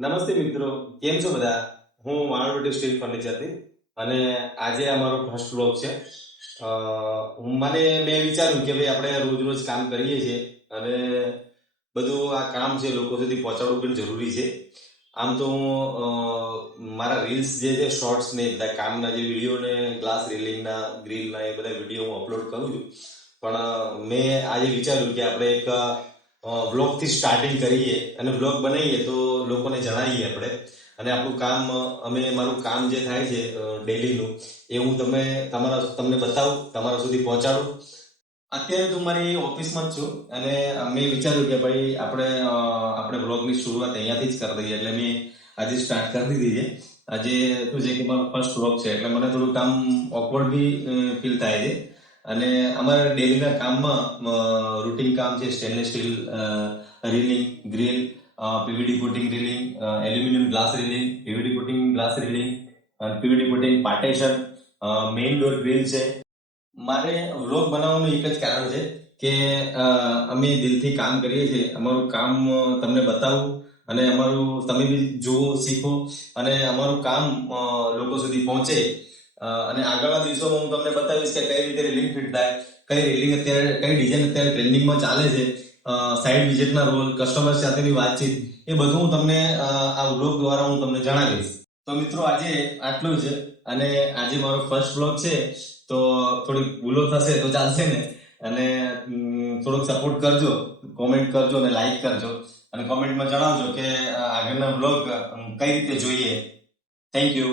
નમસ્તે મિત્રો, કેમ છો બધા? હું વાણવટી સ્ટીલ ફર્નિચરથી અને આજે અમારો ફર્સ્ટ બ્લોગ છે. મેં વિચાર્યું કે ભાઈ આપણે રોજ રોજ કામ કરીએ છીએ અને બધું આ કામ છે લોકો સુધી પહોંચાડવું પણ જરૂરી છે. આમ તો હું મારા રીલ્સ જે છે શોર્ટ્સ ને બધા કામના જે વિડીયો ને ગ્લાસ રેલિંગના ગ્રીલના એ બધા વિડીયો હું અપલોડ કરું છું. પણ મેં આજે વિચાર્યું કે આપણે એક બ્લોગથી સ્ટાર્ટિંગ કરીએ અને બ્લોગ બનાવીએ તો લોકોને જણાવીએ આપણે અને આપણું કામ મારું કામ જે થાય છે ડેલીનું એ હું તમને બતાવું, તમારા સુધી પહોંચાડું. અત્યારે તો મારી ઓફિસમાં જ છું અને મેં વિચાર્યું કે ભાઈ આપણે બ્લોગની શરૂઆત અહીંયાથી જ કરી દઈએ, એટલે મેં આજે સ્ટાર્ટ કરી દીધી છે. આજે શું છે કે મારો ફર્સ્ટ બ્લોગ છે એટલે મને થોડું કામ ઓકવર્ડ બી ફીલ થાય છે. અને અમારા ડેલીના કામમાં રૂટીન કામ છે stainless steel railing, grill, PVD coating railing, aluminium glass railing, PVD coating glass railing, PVD coating partition, main door grill છે. મારે વ્લોગ બનાવવાનું એક જ કારણ છે કે અમે દિલથી કામ કરીએ છીએ. અમારું કામ તમને બતાવવું અને તમે બી જુઓ, શીખો અને અમારું કામ લોકો સુધી પહોંચે. અને આગળના દિવસોમાં હું તમને બતાવીશ કે કઈ રીતે રેલિંગ ફિટ થાય, કઈ ડિઝાઇન અત્યારે ટ્રેન્ડિંગમાં ચાલે છે, સાઇડ વિઝિટના રોલ, કસ્ટમર સાથેની વાતચીત, એ બધું હું તમને આ વ્લોગ દ્વારા હું તમને જણાવીશ. તો મિત્રો આજે આટલું જ. અને આજે મારો ફર્સ્ટ વ્લોગ છે તો થોડીક ભૂલો થશે તો ચાલશે ને. અને થોડોક સપોર્ટ કરજો, કોમેન્ટ કરજો અને લાઈક કરજો અને કોમેન્ટમાં જણાવજો કે આગળના વ્લોગ કઈ રીતે જોઈએ. Thank you.